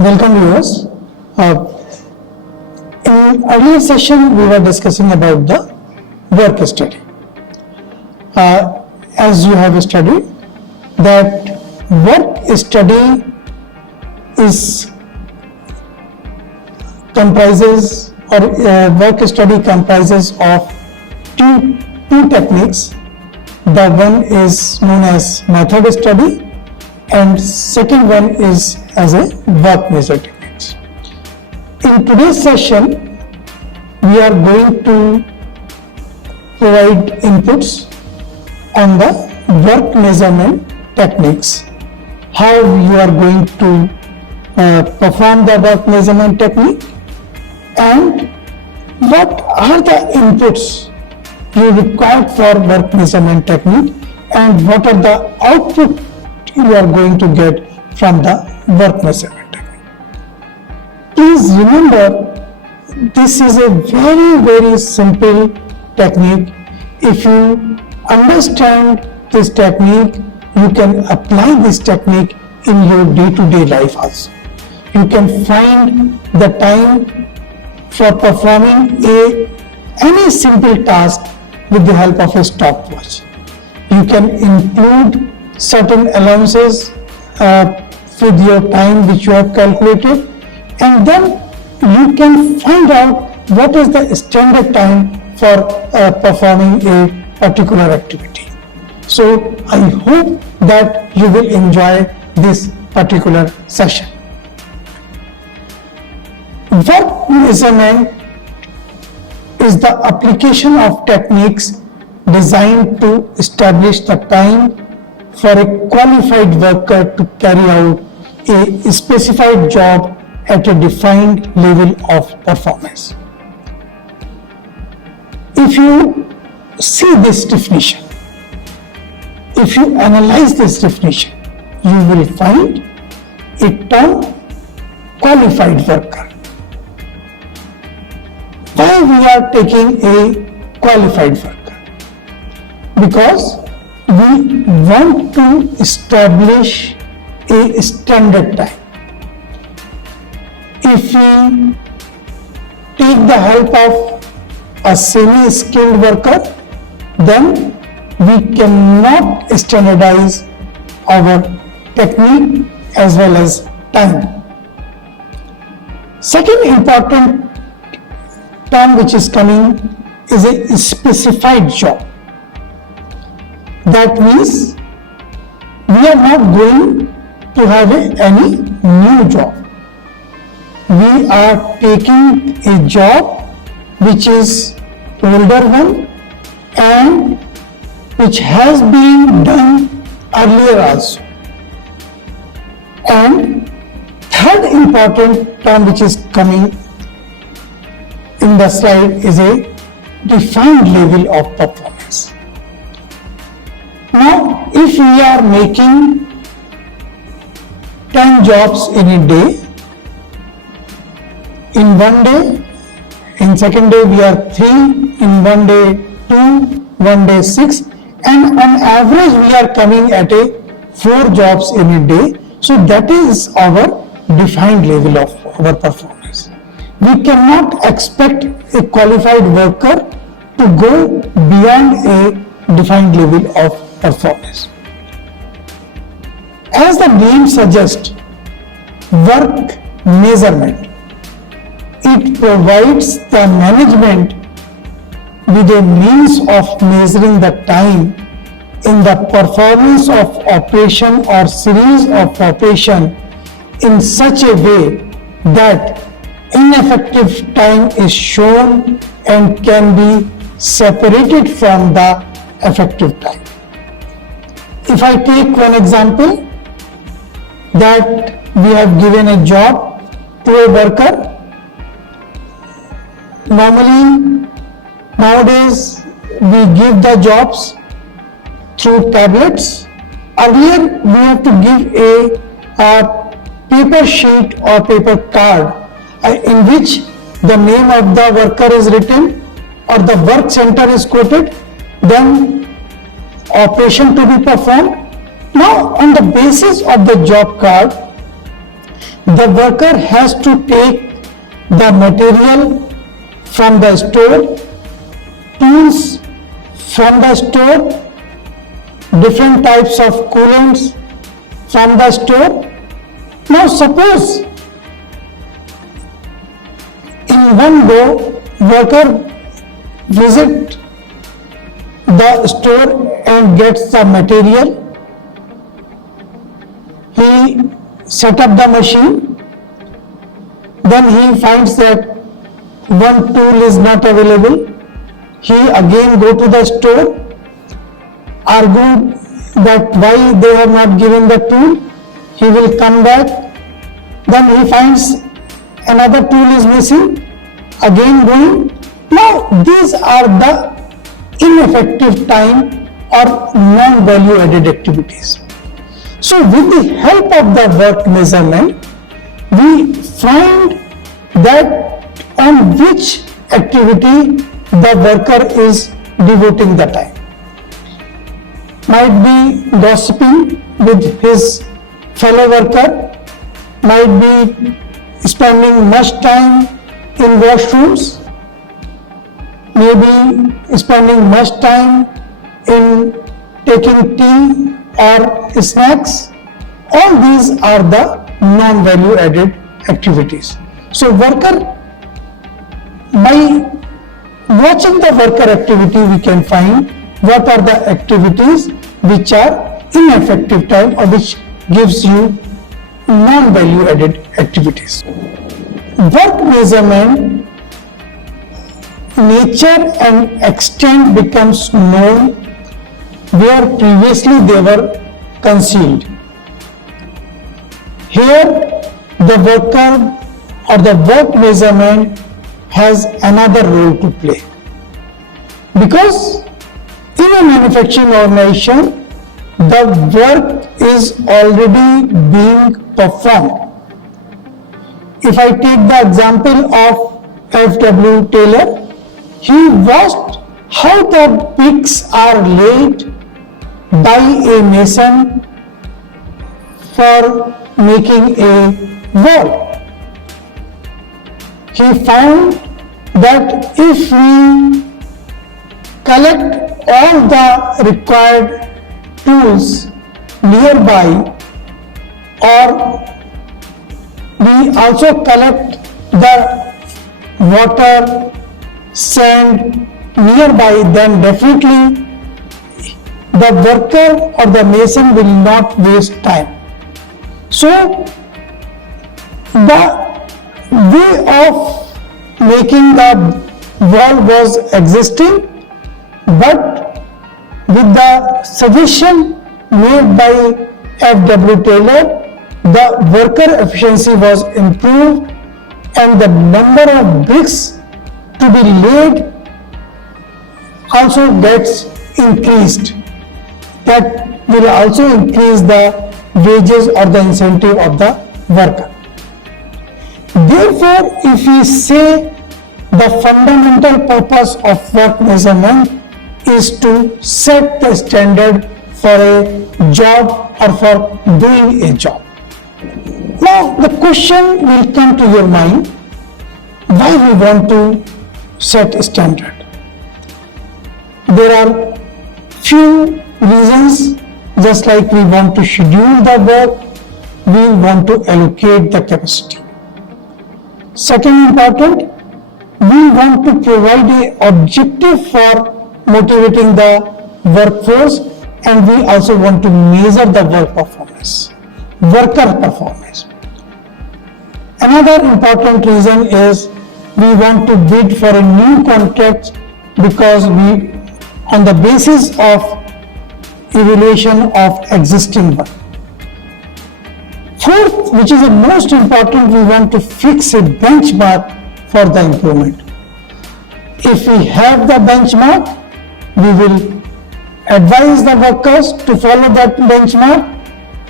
Welcome viewers. In earlier session we were discussing about the work study. As you have studied that work study comprises of two techniques. The one is known as method study and second one is as a work measure techniques. In today's session, we are going to provide inputs on the work measurement techniques, how you are going to perform the work measurement technique and what are the inputs you require for work measurement technique and what are the output you are going to get from the work measurement technique. Please remember, this is a very simple technique. If you understand this technique, you can apply this technique in your day-to-day life also. You can find the time for performing any simple task with the help of a stopwatch. You can include certain allowances with your time which you have calculated, and then you can find out what is the standard time for performing a particular activity. So I hope that you will enjoy this particular session. Work measurement is the application of techniques designed to establish the time for a qualified worker to carry out a specified job at a defined level of performance. If you see this definition, if you analyze this definition, you will find a term qualified worker. Why we are taking a qualified worker? Because we want to establish a standard time. If we take the help of a semi-skilled worker, then we cannot standardize our technique as well as time. Second important term which is coming is a specified job. That means we are not going to have any new job. We are taking a job which is older one and which has been done earlier also. And third important term which is coming in the slide is a defined level of performance. Now, if we are making 10 jobs in a day, in one day, in second day we are 3, in one day 2, one day 6, and on average we are coming at a 4 jobs in a day. So that is our defined level of our performance. We cannot expect a qualified worker to go beyond a defined level of performance. As the name suggests, work measurement, it provides the management with a means of measuring the time in the performance of operation or series of operation in such a way that ineffective time is shown and can be separated from the effective time. If I take one example, that we have given a job to a worker. Normally, nowadays, we give the jobs through tablets. Earlier, we have to give a paper sheet or paper card in which the name of the worker is written or the work center is quoted, then operation to be performed. Now, on the basis of the job card, the worker has to take the material from the store, tools from the store, different types of coolants from the store. Now suppose in one go worker visit the store and gets the material, he set up the machine, then he finds that one tool is not available, he again go to the store, argue that why they have not given the tool, he will come back, then he finds another tool is missing, again going. Now these are the ineffective time or non-value added activities. So with the help of the work measurement, we find that on which activity the worker is devoting the time. Might be gossiping with his fellow worker, might be spending much time in washrooms, maybe spending much time in taking tea or snacks. All these are the non-value added activities. So worker, by watching the worker activity, we can find what are the activities which are ineffective time or which gives you non-value added activities. Work measurement, nature and extent becomes known where previously they were concealed. Here the worker or the work measurement has another role to play, because in a manufacturing organization the work is already being performed. If I take the example of F.W. Taylor, he watched how the bricks are laid by a mason for making a wall. He found that if we collect all the required tools nearby, or we also collect the water, sand nearby, then definitely the worker or the mason will not waste time. So the way of making the wall was existing, but with the suggestion made by F.W. Taylor, the worker efficiency was improved and the number of bricks to be laid also gets increased. That will also increase the wages or the incentive of the worker. Therefore, if we say the fundamental purpose of work measurement is to set the standard for a job or for doing a job. Now the question will come to your mind, why we want to set a standard? There are few reasons, just like we want to schedule the work, we want to allocate the capacity. Second important, we want to provide an objective for motivating the workforce, and we also want to measure the worker performance. Another important reason is we want to bid for a new contract because we, on the basis of evaluation of existing work. Fourth, which is the most important, we want to fix a benchmark for the improvement. If we have the benchmark, we will advise the workers to follow that benchmark.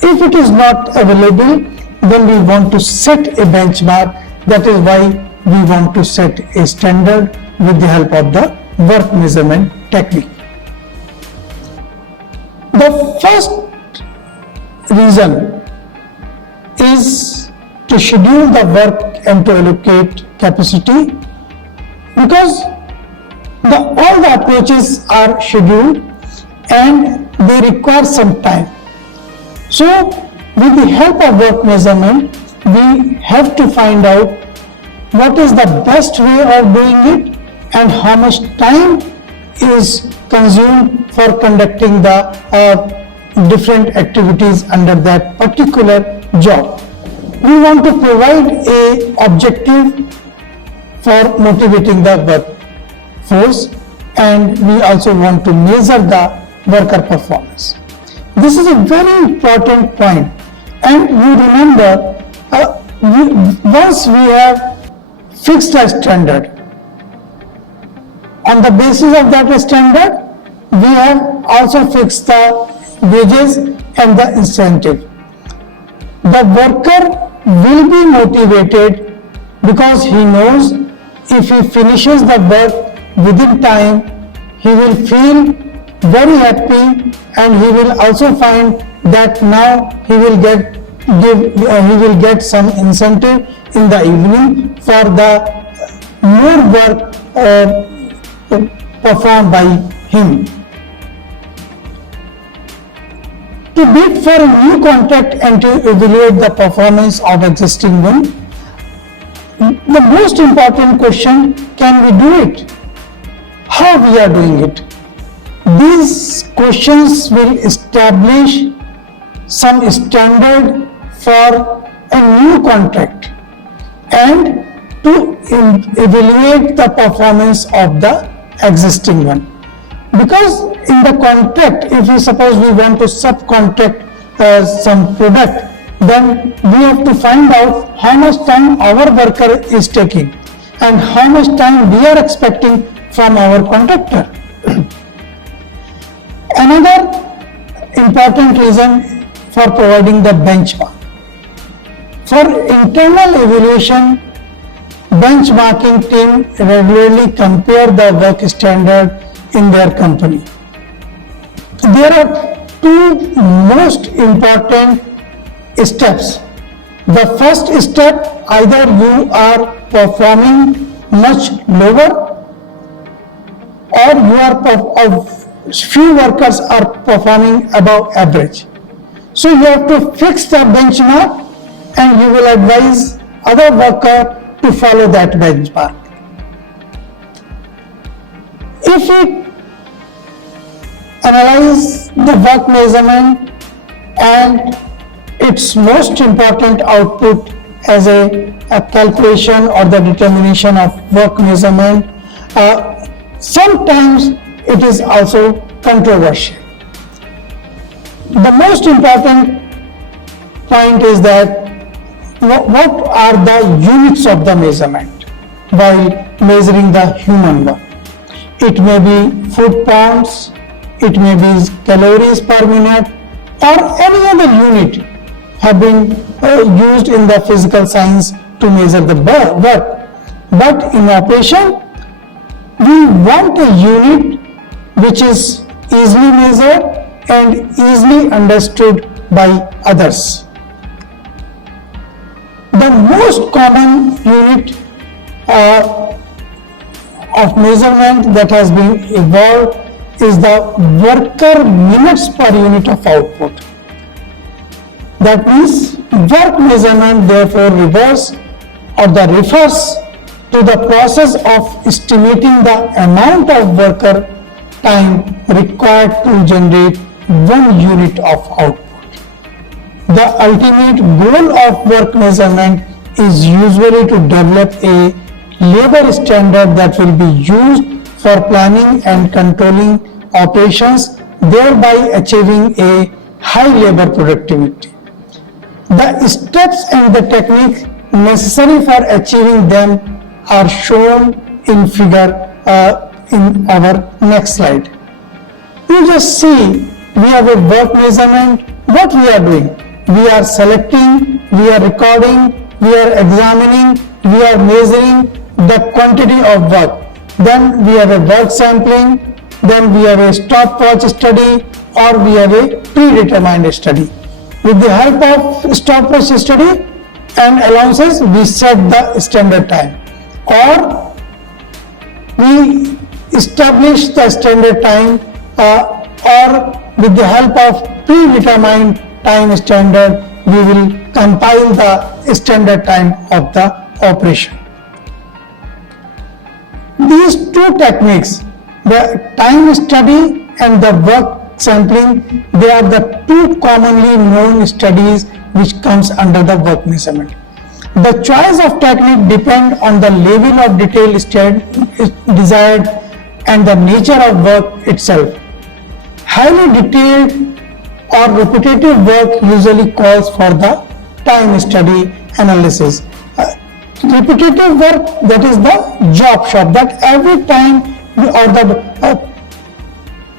If it is not available, then we want to set a benchmark. That is why we want to set a standard with the help of the work measurement technique. The first reason is to schedule the work and to allocate capacity, because all the approaches are scheduled and they require some time. So with the help of work measurement, we have to find out what is the best way of doing it and how much time is consumed for conducting the different activities under that particular job. We want to provide a objective for motivating the workforce, and we also want to measure the worker performance. This is a very important point, and you remember once we have fixed a standard, on the basis of that standard we have also fixed the wages and the incentive. The worker will be motivated because he knows if he finishes the work within time, he will feel very happy, and he will also find that now he will get some incentive in the evening for the more work performed by him. To bid for a new contract and to evaluate the performance of existing one, the most important question, can we do it? How we are doing it? These questions will establish some standard for a new contract and to evaluate the performance of the existing one. Because in the contract, if we suppose we want to subcontract some product, then we have to find out how much time our worker is taking and how much time we are expecting from our contractor. Another important reason for providing the benchmark. For internal evaluation, benchmarking team regularly compare the work standard in their company. There are two most important steps. The first step, either you are performing much lower or few workers are performing above average. So you have to fix the benchmark and you will advise other worker to follow that benchmark. If we analyze the work measurement and its most important output as a calculation or the determination of work measurement, sometimes it is also controversial. The most important point is that what are the units of the measurement while measuring the human work. It may be foot pounds, it may be calories per minute, or any other unit have been used in the physical science to measure the work. But in operation, we want a unit which is easily measured and easily understood by others. The most common unit of measurement that has been evolved is the worker minutes per unit of output. That means work measurement therefore refers to the process of estimating the amount of worker time required to generate 1 unit of output. The ultimate goal of work measurement is usually to develop a labor standard that will be used for planning and controlling operations, thereby achieving a high labor productivity. The steps and the technique necessary for achieving them are shown in figure in our next slide. You just see we have a work measurement. What we are doing? We are selecting, we are recording, we are examining, we are measuring the quantity of work. Then we have a work sampling, then we have a stopwatch study, or we have a predetermined study. With the help of stopwatch study, and allowances, we set the standard time, or we establish the standard time, or with the help of predetermined time standard, we will compile the standard time of the operation. These two techniques, the time study and the work sampling, they are the two commonly known studies which comes under the work measurement. The choice of technique depend on the level of detail desired and the nature of work itself. Highly detailed or repetitive work usually calls for the time study analysis. Repetitive work, that is the job shop, that every time, or the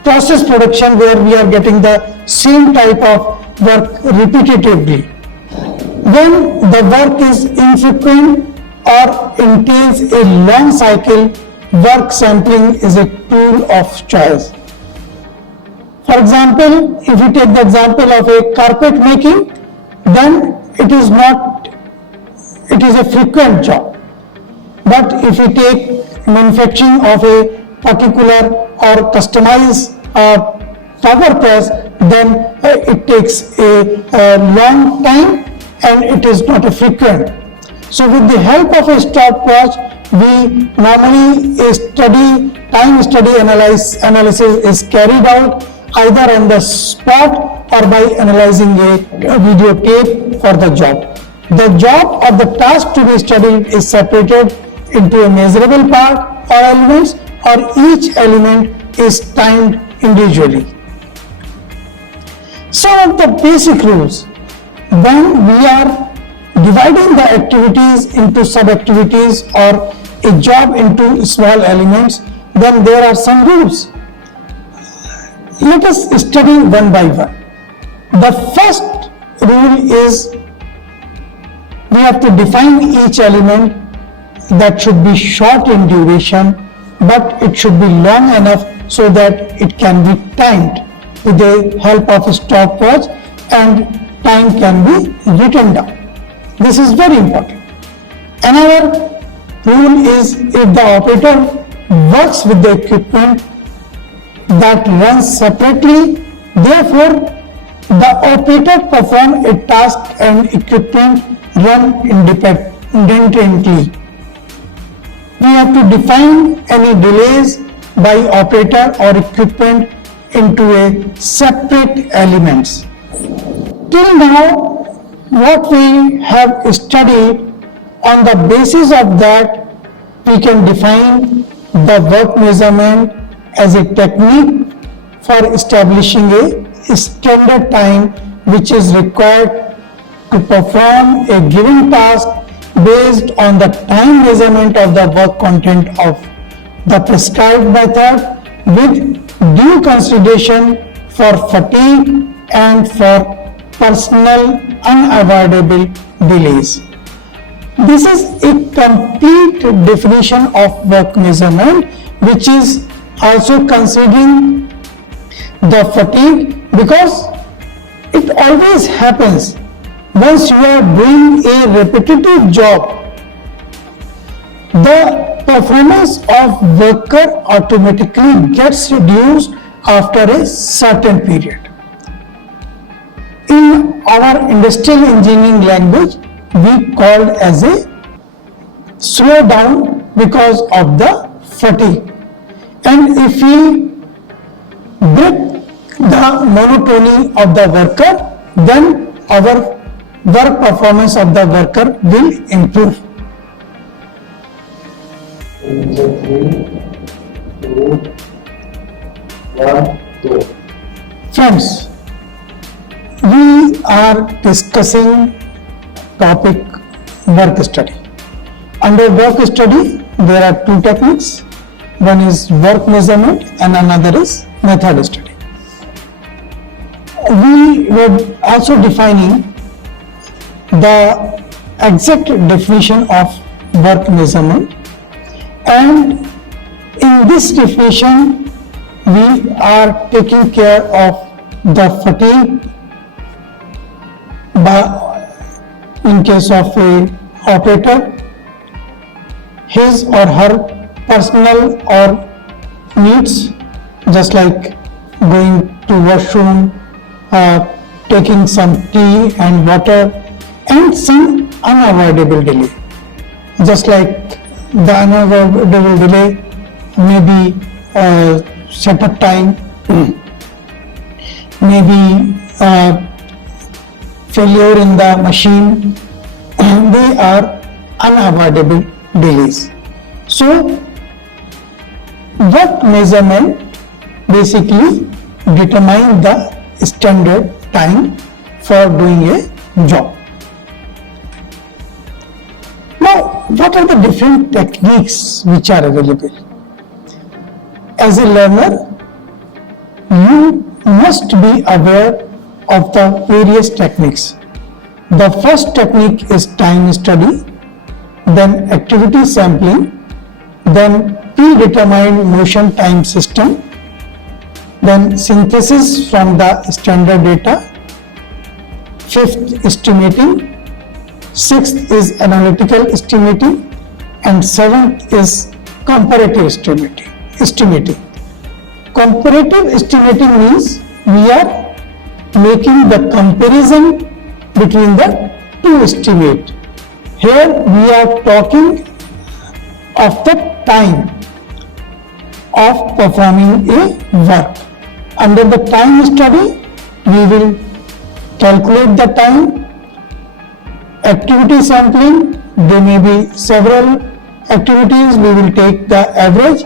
process production where we are getting the same type of work repetitively. When the work is infrequent or entails a long cycle, work sampling is a tool of choice. For example, if you take the example of a carpet making, then it is a frequent job. But if you take manufacturing of a particular or customized power press, then it takes a long time and it is not a frequent. So with the help of a stopwatch, we normally time study analysis is carried out either on the spot or by analyzing a videotape for the job. The job or the task to be studied is separated into a measurable part or elements, or each element is timed individually. Some of the basic rules when we are dividing the activities into sub-activities or a job into small elements, then there are some rules. Let us study one by one. The first rule is we have to define each element that should be short in duration, but it should be long enough so that it can be timed with the help of a stopwatch and time can be written down. This is very important. Another rule is if the operator works with the equipment that runs separately, therefore the operator perform a task and equipment run independently. We have to define any delays by operator or equipment into a separate elements. Till now, what we have studied, on the basis of that, we can define the work measurement as a technique for establishing a standard time which is required to perform a given task based on the time measurement of the work content of the prescribed method, with due consideration for fatigue and for personal unavoidable delays. This is a complete definition of work measurement, which is also considering the fatigue, because it always happens once you are doing a repetitive job, the performance of worker automatically gets reduced after a certain period. In our industrial engineering language, we call as a slow down because of the fatigue. And if we break the monotony of the worker, then our work performance of the worker will improve. 3, 2, 1, go. Friends, we are discussing topic work study. Under work study, there are two techniques. One is work measurement and another is method study. We were also defining the exact definition of work measurement, and in this definition we are taking care of the fatigue in case of a operator, his or her personal or needs, just like going to washroom, taking some tea and water, and some unavoidable delay. Just like the unavoidable delay may be setup time, maybe failure in the machine. They are unavoidable delays. So work measurement basically determine the standard time for doing a job. Now, what are the different techniques which are available? As a learner, you must be aware of the various techniques. The first technique is time study, then activity sampling, then predetermined motion time system, then synthesis from the standard data, fifth estimating, sixth is analytical estimating, and seventh is comparative estimating. Comparative estimating means we are making the comparison between the two estimates. Here we are talking of the time of performing a work. Under the time study, we will calculate the time. Activity sampling, there may be several activities, we will take the average.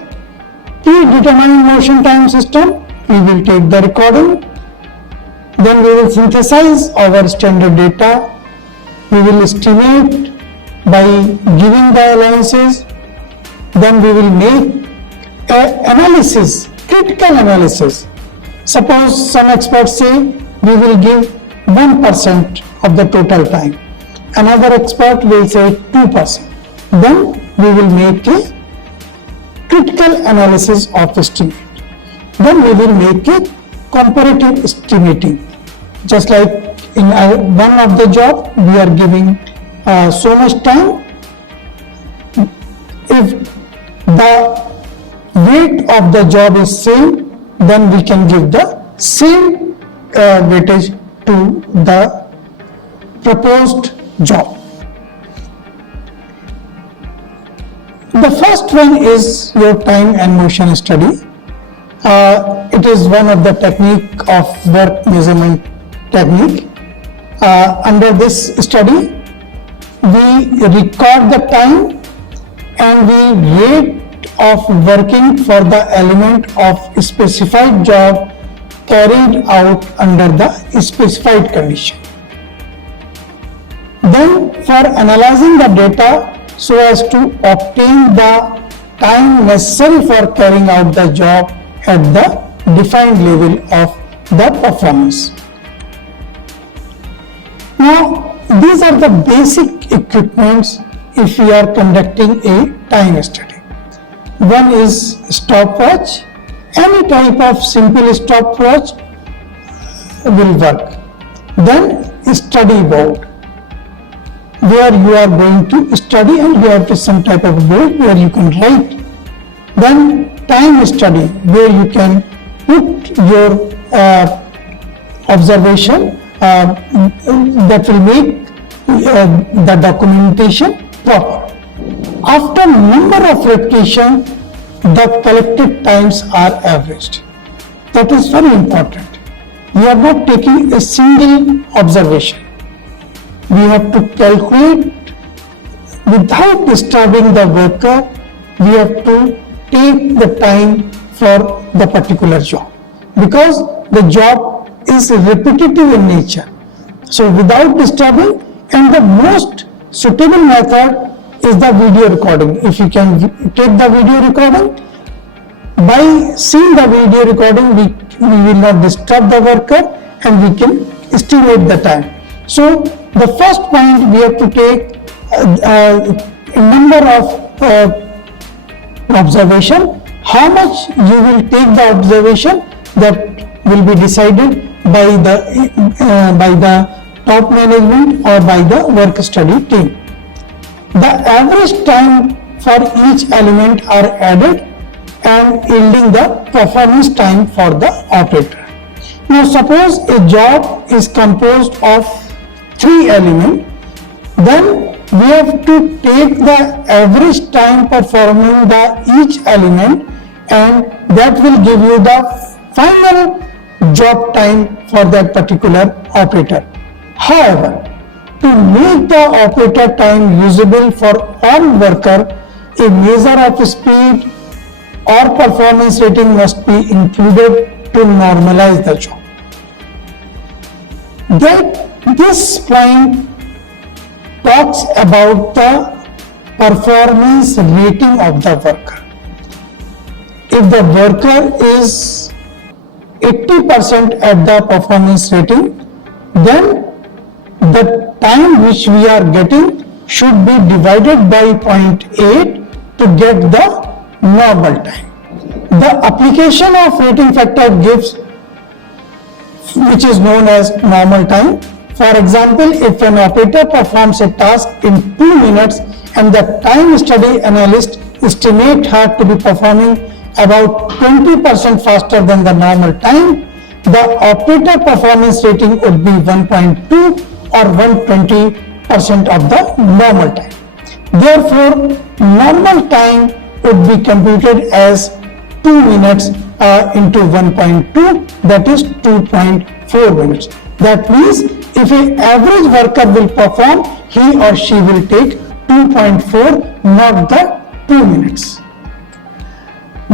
Predetermined motion time system, we will take the recording. Then we will synthesize our standard data. We will estimate by giving the allowances. Then we will make analysis, critical analysis. Suppose some experts say we will give 1% of the total time. Another expert will say 2%. Then we will make a critical analysis of estimate. Then we will make a comparative estimating. Just like in one of the job, we are giving so much time. If the weight of the job is same, then we can give the same weightage to the proposed job. The first one is your time and motion study. It is one of the technique of work measurement technique. Under this study, we record the time and we rate of working for the element of specified job carried out under the specified condition. Then for analyzing the data so as to obtain the time necessary for carrying out the job at the defined level of the performance. Now, these are the basic equipments if we are conducting a time study. One is stopwatch. Any type of simple stopwatch will work. Then study board, where you are going to study and you have some type of board where you can write. Then time study, where you can put your observation that will make the documentation proper. After number of repetition, the collected times are averaged. That is very important. We are not taking a single observation. We have to calculate without disturbing the worker. We have to take the time for the particular job, because the job is repetitive in nature. So without disturbing, and the most suitable method is the video recording. If you can take the video recording, by seeing the video recording, we will not disturb the worker and we can estimate the time. So the first point, we have to take a number of observation. How much you will take the observation, that will be decided by the top management or by the work study team. The average time for each element are added and yielding the performance time for the operator. Now suppose a job is composed of 3 elements, then we have to take the average time performing each element, and that will give you the final job time for that particular operator. However, to make the operator time usable for all worker, a measure of speed or performance rating must be included to normalize the job. This point talks about the performance rating of the worker. If the worker is 80% at the performance rating, then the time which we are getting should be divided by 0.8 to get the normal time. The application of rating factor gives, which is known as normal time. For example, if an operator performs a task in 2 minutes and the time study analyst estimate her to be performing about 20% faster than the normal time, the operator performance rating would be 1.2 or 120% of the normal time. Therefore, normal time would be computed as 2 minutes into 1.2, that is 2.4 minutes. That means if an average worker will perform, he or she will take 2.4, not the 2 minutes.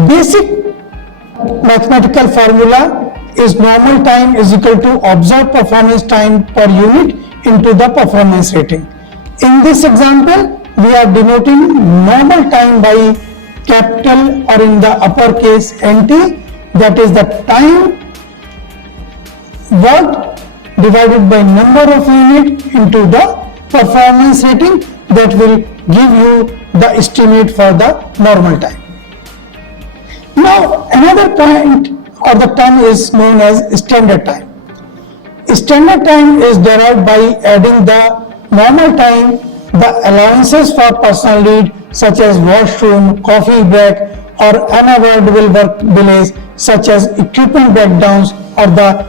Basic mathematical formula is normal time is equal to observed performance time per unit into the performance rating. In this example, we are denoting normal time by capital or in the uppercase NT, that is the time worked divided by number of units into the performance rating, that will give you the estimate for the normal time. Now another point or the term is known as standard time. Standard time is derived by adding the normal time, the allowances for personal need such as washroom, coffee break or unavoidable work delays such as equipment breakdowns or the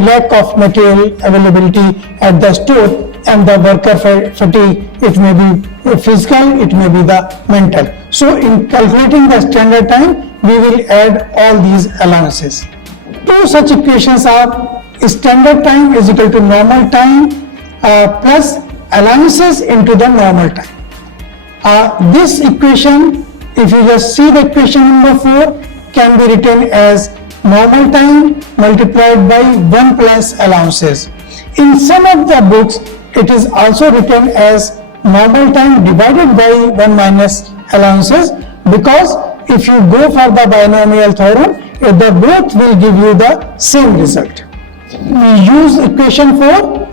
lack of material availability at the store, and the worker fatigue, it may be physical, it may be the mental. So in calculating the standard time, we will add all these allowances. Two such equations are standard time is equal to normal time plus allowances into the normal time. This equation, if you just see the equation number 4, can be written as normal time multiplied by 1 plus allowances. In some of the books, it is also written as normal time divided by 1 minus allowances, because if you go for the binomial theorem, the both will give you the same result. We use equation 4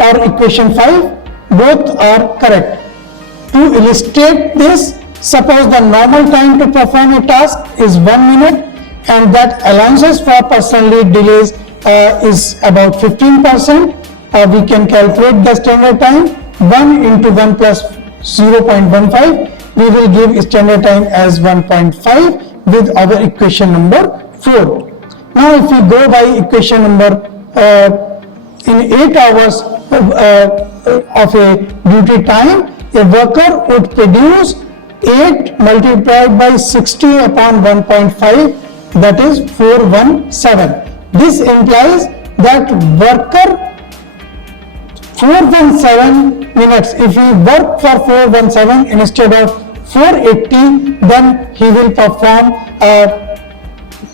or equation 5, both are correct. To illustrate this, suppose the normal time to perform a task is 1 minute and that allowances for personal lead delays is about 15%. We can calculate the standard time. 1 into 1 plus 0.15, we will give standard time as 1.5 with our equation number 4. Now if we go by equation number, in 8 hours of a duty time, a worker would produce 8 multiplied by 60 upon 1.5, that is 417. This implies that worker 417 minutes, if he work for 417 instead of 480, then he will perform,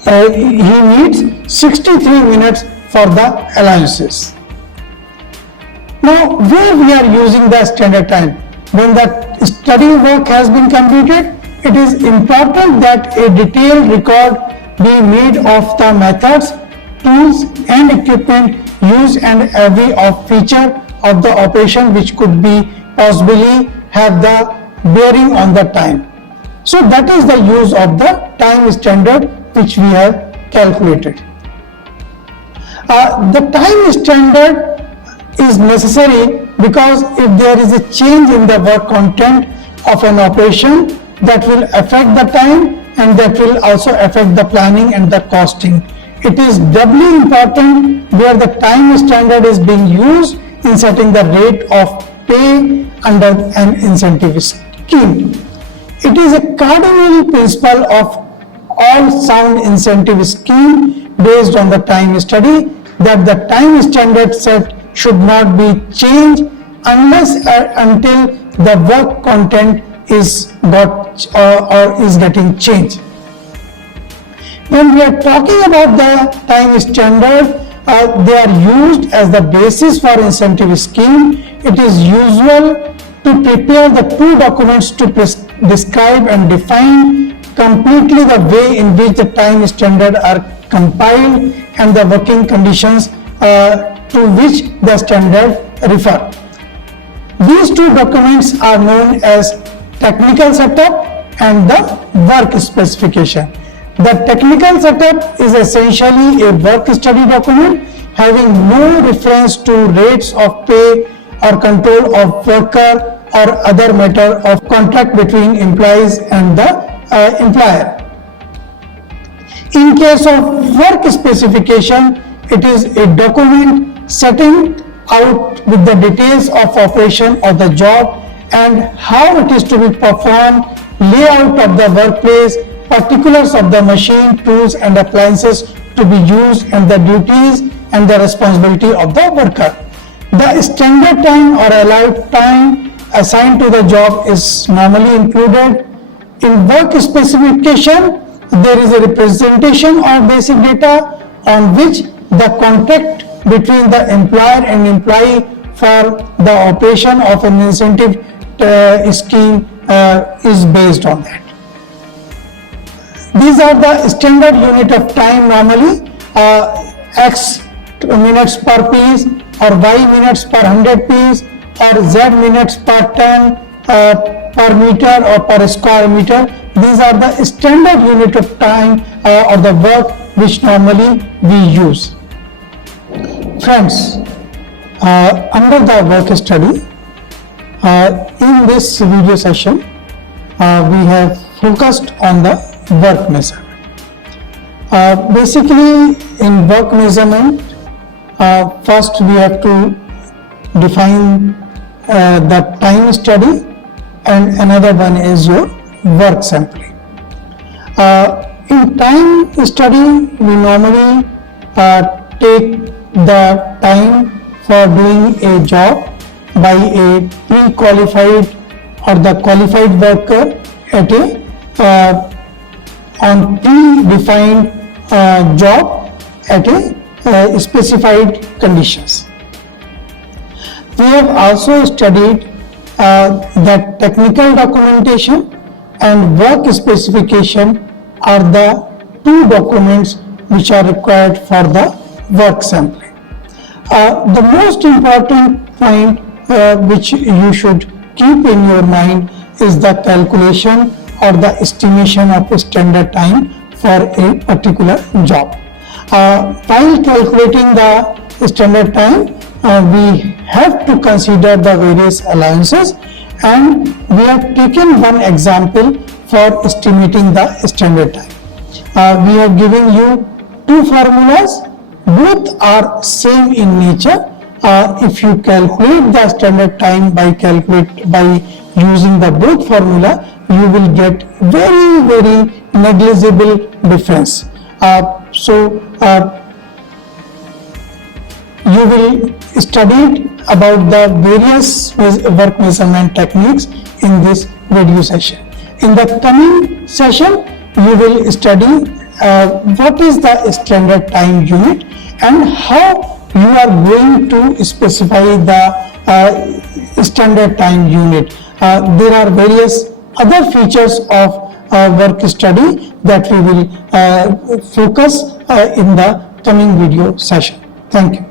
he needs 63 minutes for the allowances. Now, where we are using the standard time? When the study work has been completed, it is important that a detailed record be made of the methods, tools and equipment used and every feature of the operation which could be possibly have the bearing on the time. So that is the use of the time standard which we have calculated. The time standard is necessary because if there is a change in the work content of an operation, that will affect the time and that will also affect the planning and the costing. It is doubly important where the time standard is being used in setting the rate of pay under an incentive scheme. It is a cardinal principle of all sound incentive scheme based on the time study that the time standard set should not be changed unless until the work content is getting changed. When we are talking about the time standard, they are used as the basis for incentive scheme. It is usual to prepare the two documents to describe and define completely the way in which the time standard are compiled and the working conditions to which the standard refer. These two documents are known as technical setup and the work specification. The technical setup is essentially a work study document having no reference to rates of pay or control of worker or other matter of contract between employees and the employer. In case of work specification, it is a document setting out with the details of operation of the job and how it is to be performed, layout of the workplace, particulars of the machine, tools and appliances to be used and the duties and the responsibility of the worker. The standard time or allowed time assigned to the job is normally included. In work specification, there is a representation of basic data on which the contract between the employer and employee for the operation of an incentive scheme is based on that. These are the standard unit of time normally, X minutes per piece or Y minutes per 100 piece or Z minutes per ton per meter or per square meter. These are the standard unit of time or the work which normally we use. Friends, under the work study, in this video session, we have focused on the work measurement. Basically, in work measurement, first we have to define the time study and another one is your work sampling. In time study, we normally take the time for doing a job by a pre-qualified or the qualified worker at a on pre-defined job at a specified conditions. We have also studied that technical documentation and work specification are the two documents which are required for the work sampling. The most important point which you should keep in your mind is the calculation or the estimation of standard time for a particular job. While calculating the standard time, we have to consider the various allowances, and we have taken one example for estimating the standard time. We have given you two formulas. Both are same in nature. If you calculate the standard time by using the both formula, you will get very negligible difference. You will study about the various work measurement techniques in this video session. In the coming session, you will study what is the standard time unit and how you are going to specify the standard time unit. There are various other features of work study that we will focus in the coming video session. Thank you.